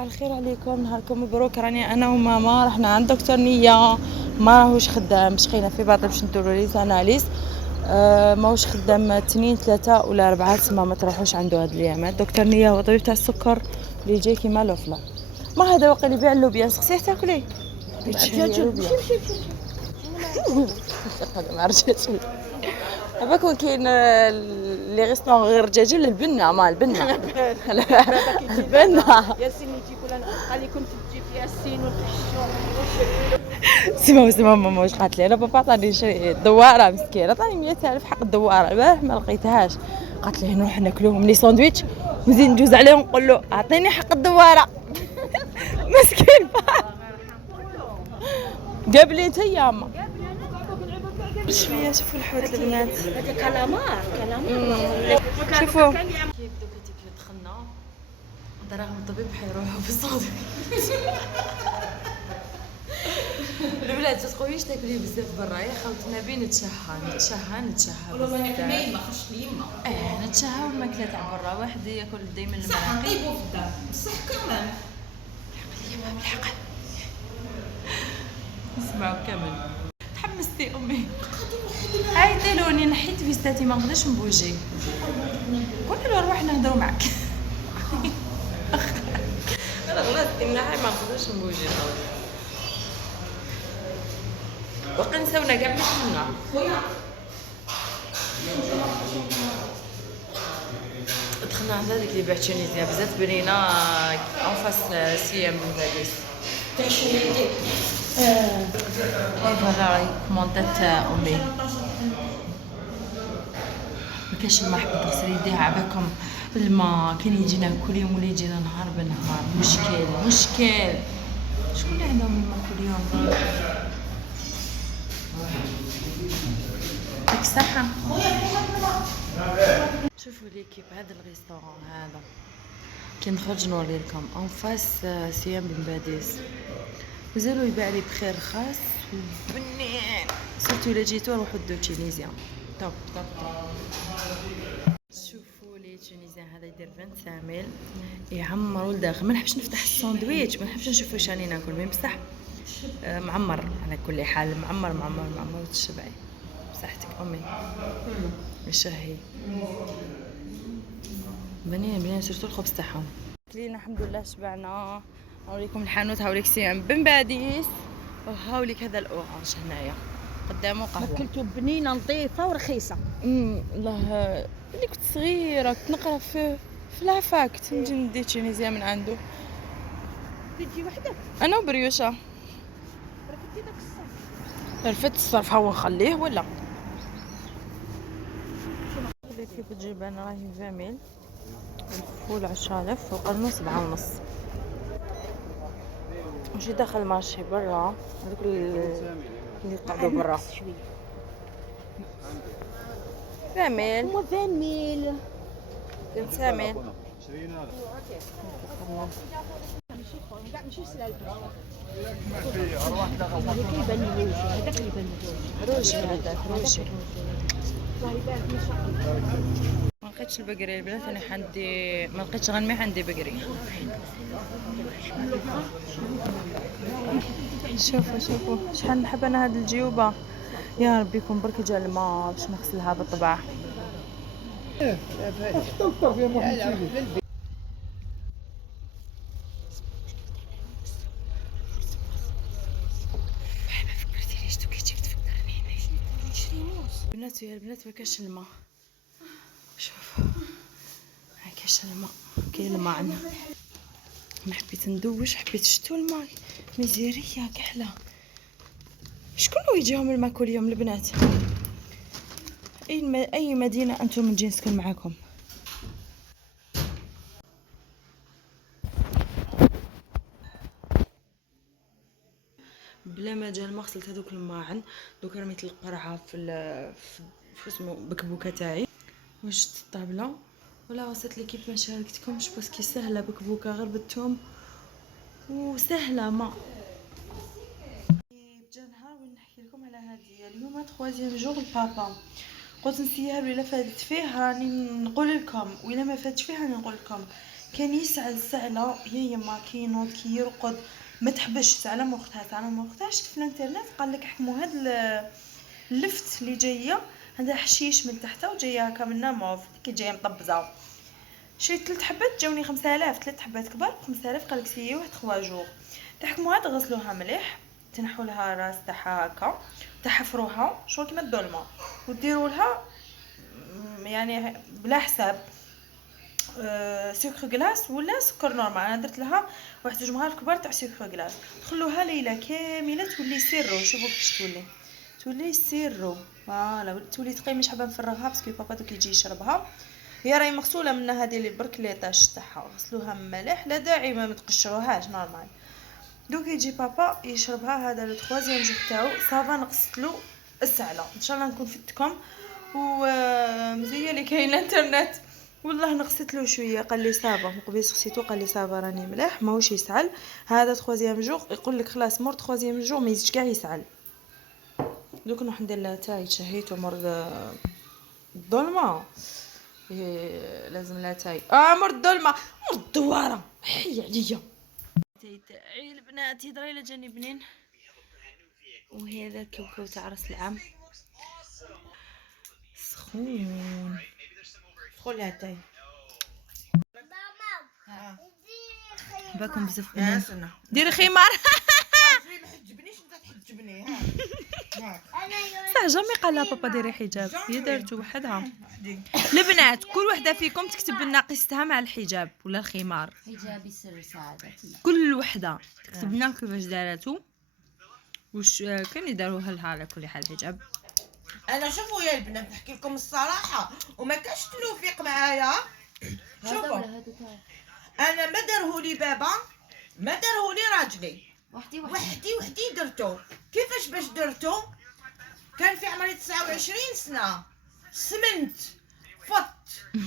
صباح الخير عليكم، نهاركم مبروك. راني انا وماما رحنا عند دكتور نية، ما راهوش خدام، شقينا في باطل باش نديرو لي اناليز. ماهوش خدام اثنين ثلاثة ولا أربعة، تسمى ما تروحوش عنده هاد الايامات. دكتور نية هو طبيب تاع السكر اللي يجي كيما لوفلا. ما هذا وقت اللي يبيع اللوبيا، سقسيه تاكلي ما رجعتش هذاك هو كاين لي ريستورون غير رجاجيل البنه مال البنه البنه ياسين يجي يقول انا قال لي كنت تجي في ياسين وتحشوم. سما ماما واش قالت لي؟ انا بابا عطاني نشري دواره مسكين، عطاني 100,000 حق الدواره، البارح ما لقيتهاش. قالت لي نروح ناكلوهم لي ساندويتش ونزيد ندوز عليهم نقول له اعطيني حق الدواره. مسكين قبلي انت يا اما شويه. شوفوا الحوت البنات، هذا كلامار شوفوا كيف دوكا تاكلوا دخلنا دراهم الطبيب حيروحوا في الصندوق. البنات تقوليش تاكلي بزاف برا يا خوتنا، بين نتشهى والله ما خرجت لي يما نتشهى والماكله تاع برا، واحد ياكل دائما المراقي نطيبوا في الدار بصح كمان بالحق. اسمعوا كامل تحمستي امي. هاي ديلوني نحيت فيستاتي ما نقدرش نبوجي، قلت له نروح نهضروا معك. انا غلطت نحي ما نقدرش نبوجي خالص، باقي نساونا كاع بسنا. دخلنا عند هذيك اللي بيع تونيزيا بزاف بنينه انفاس سيام من باديس تاع شريتي هاي فوالا كومونطات امي. ما كاش الماء، حبيت نغسل يديها عباكم الماء كان يجينا كل يوم ولا يجينا نهار بنهار. مشكل شكون اللي عندهم الماء كل يوم؟ يعطيك الصحة. شوفوا ليكيب هذا الريستورون هذا كي نخرج نوري لكم اون فاس سيام بن باديس، مازالو يبيع لي بخير خاص وبنين. صرتو الا جيتو روحو دو تونيزيا توب. شوفوا لي تونيزيا هذا يدير 25 ميل يعمروا لداخل. ما نحبش نفتح الساندويتش، ما نحبش نشوف واش راني ناكل، مي بصح معمر على كل حال، معمر وتشبعي بصحتك امي. يشهي بنين سيرتو الخبز تاعهم. كلينا الحمد لله شبعنا. نوريكم الحانوت، هاوليك سيام بن باديس، وهاوليك هذا الاورانج هنايا قدامه قهوه. اكلته بنينه نظيفه ورخيصه. الله اللي كنت صغيره كنت نقرا في العفاك، كنت نجي ندي تونيزيا من عنده. تجي وحدك انا وبريوشه رفدتي داك الصف. رفدت الصرف هو نخليه ولا كيف تجيب؟ انا راهي 20 ميل، الفول 10,000 والقرنو 7,500. مشي داخل مارشي برا هذوك اللي قعدوا برا 20 ميل. هو 20 ميل 5 ميل. ماشي سلال هذاك يبان لي روجي، هذاك يبان لي روجي هذاك روجي. الله يبارك ما شاء الله. ما لقيتش البقري البنات، انا عندي ما لقيتش غنمي، عندي بقري. شوفوا شحال نحب انا هاد الجيوبه. يا ربي يكون برك جا الماء باش نغسلها بالطبع. بنات يا البنات ما كاش الماء. شوفوا هاي كاش الماء، كاين الماء عندنا. ما حبيت ندوش، حبيت شتو الماء ميزيريه كحله. شكون يجيهم الماء كل يوم البنات؟ اي مدينه انتم نجي نسكن معاكم؟ بلا ما جا الماء غسلت هذوك الماعن. دوكا رميت القرعه في اسمه بكبوكه تاعي وجدت الطابله ولا غسلت لي كيف ما شاركتكمش باسكي سهله بكبوكه غير بالثوم وسهله ما. جا نهار وين نحكي لكم على هذه اليوم خوازيام جوغ البابا، قلت نسيها الا فاتت فيه راني نقول لكم، والا ما فاتش فيه راني نقول لكم. كان يسعل سعله هي ما كينوض كيرقد ما تحبش سعله موختها سعله موختها شفت في الانترنت قال لك حكموا هاد اللفت اللي جايه عندها حشيش من تحت وجايه هكا منها موف كي جايه مطبزه. شريت 3 حبات جاوني 5000 3 حبات كبار 5000 قالك سيي واحد 3 جوغ. تحكموها تغسلوها مليح تنحوا لها راس تاعها هكا تحفروها شغل كيما الدولمه وديروا لها يعني بلا حساب سكر غلاس ولا سكر نورمال. انا درت لها واحد 2 مغارف كبار تاع سكر غلاس تخلوها ليله كامله تولي سيرو. شوفوا كيفاش تولي سيرو فوالا تولي تقيمش حابه نفرغها باسكو بابا دوك يجي يشربها. هي راهي مغسوله من هذه اللي برك لي طاش تاعها غسلوها مليح لا داعي ما تقشروهاش نورمال. دوك يجي بابا يشربها هذا لو 3 جوغ تاعو صافا نقصتلو السعله ان شاء الله نكون فدتكم ومزيه اللي كاين الانترنت والله نقصتلو شويه قال لي صافا من قبيل سقسيتو قال لي صافا راني مليح ماهوش يسعل. هذا 3 جوغ يقول لك خلاص مور 3 جوغ ما يزيدش كاع يسعل. دوك نروح ندير لها تاي شهيت مور الظلمه لازم لها تاي مور الظلمه مور الدواره حي عليا تاعي البنات هضري لا جاني بنين. وهذا كوكو تاع راس العام سخون لها تاي باكم بزاف بنين. ديري خمار ما تحجبنيش انت تحجبني ها صح جامي قال لها بابا ديري حجاب هي دارته وحدها. البنات كل وحده فيكم تكتب لنا قصتها مع الحجاب ولا الخمار. حجابي سر سعادتي. كل وحده تكتب لنا كيفاش دارته واش كان يداروها لها على كل حال حجاب. انا شوفوا يا البنات نحكي لكم الصراحه وما كاش توفيق معايا. شوفوا انا ما دارهولي بابا ما دارهولي راجلي وحدي درتو. كيفاش باش درتو؟ كان في عمري 29 سنه سمنت فط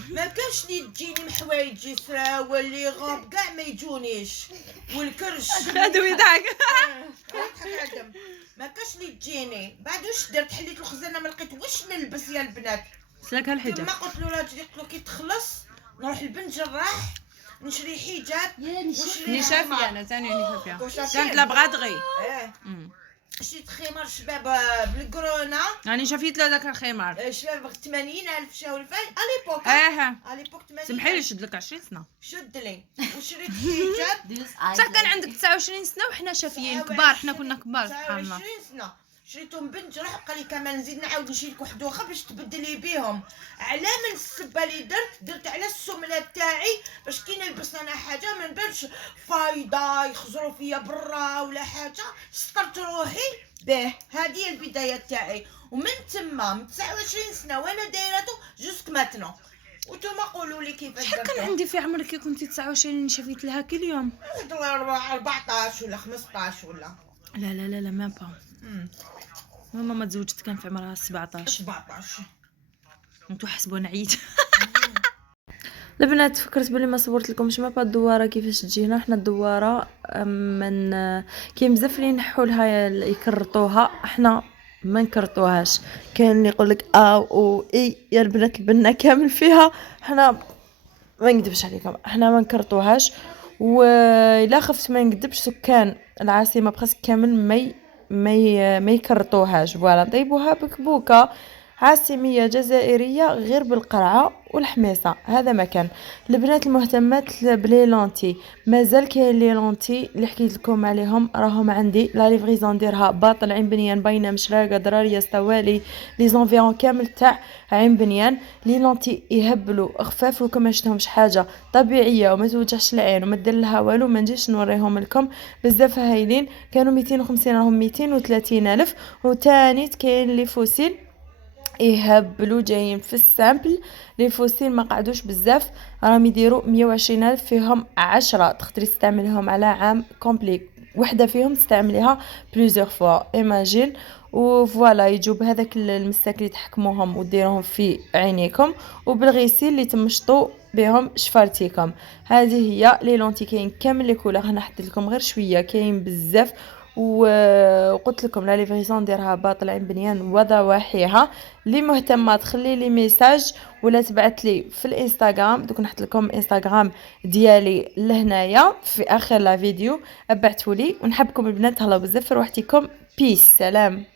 ما كانش لي تجيني محوايجي سراول لي غاب كاع ما يجونيش والكرش هادو يضحك ما كاش لي تجيني. بعد واش درت؟ حليت الخزانه ما لقيت واش نلبس يا البنات. سلاكها الحجاب كما قلت له راجلي قلت له كي تخلص نروح لبن جراح نشري حجاب نشافيه انا ثاني نشافيه كانت كانت لا بغادغي شريت خمار شباب بالكورونا يعني شافيت له داك الخمار شباب 80,000 شهر الفاي اليبوك اليبوك 80. سمحي لي شد لك 20 سنه شد لي وشريت حجاب صح كان عندك 29 سنه وحنا شافيين كبار حنا كنا كبار سبحان الله. 29 سنه شريتهم بنت جرح بقى لي كمان نزيد نعاود نشري لك واحد واخر باش تبدلي بيهم. على من السبه اللي درت على السمله تاعي باش كي نلبس انا حاجه ما نبانش فايده يخزروا فيا برا ولا حاجه. سترت روحي به هذه هي البدايه تاعي ومن تما من 29 سنه وانا دايرته جوسك ماتنو. وانتوما قولوا لي كيفاش شحال كان عندي في عمرك كي كنتي 29 شافيت لها كل يوم؟ 14 ولا 15 ولا لا لا لا لا ما با ماما ما تزوجت كان في عمرها 17 انتو حسبونا عيد. البنات فكرت بلي ما صورت لكمش ما با الدواره كيفاش تجينا. حنا الدواره من كاين بزاف اللي نحوا لها يكرطوها احنا ما نكرطوهاش. كاين اللي يقول لك او اي يا البنات البنه كامل فيها. حنا ما نكذبش عليكم احنا ما نكرطوهاش ولا خفت ما نكذبش سكان العاصمه بخاص كامل ما يكرطوهاش. فوالا طيبوها بكبوكه عاصميه جزائريه غير بالقرعه والحميصه. هذا مكان البنات المهتمات بلي لونتي مازال كاين لي لونتي اللي حكيت لكم عليهم راهم عندي لا ليفريزون نديرها باطل عين بنيان باينه مشراقه دراريه استوالي لي زونفيرون كامل تاع عين بنيان. لي لونتي يهبلوا خفاف وكما شفتهمش حاجه طبيعيه وما توجعش العين وما دير لها والو. ما نجيش نوريهم لكم بزاف هايلين كانوا 250 راهم 230 الف. وثاني كاين لي فوسيل يهبلوا جايين في السامبل. لي فوسيل ما قعدوش بزاف راهم يديروا 120 الف فيهم 10 تقدري تستعملهم على عام كومبلي. وحده فيهم تستعمليها بليزيور فوا ايماجين. وفوالا يجوا بهذاك المساك اللي تحكموهم وديروهم في عينيكم وبالغسيل اللي تمشطوا بهم شفارتيكم. هذه هي لي لونتي كاين كامل لي كولور. انا حطيت لكم غير شويه كاين بزاف وقلت لكم لا ليفريزون نديرها باطلعين بنيان وضواحيها. اللي مهتمه تخلي لي ميساج ولا تبعت لي في الانستغرام. دوك نحط لكم الانستغرام ديالي لهنايا في اخر لا فيديو، ابعتوا لي. ونحبكم البنات، هلا بزاف، روحتكم، بيس، سلام.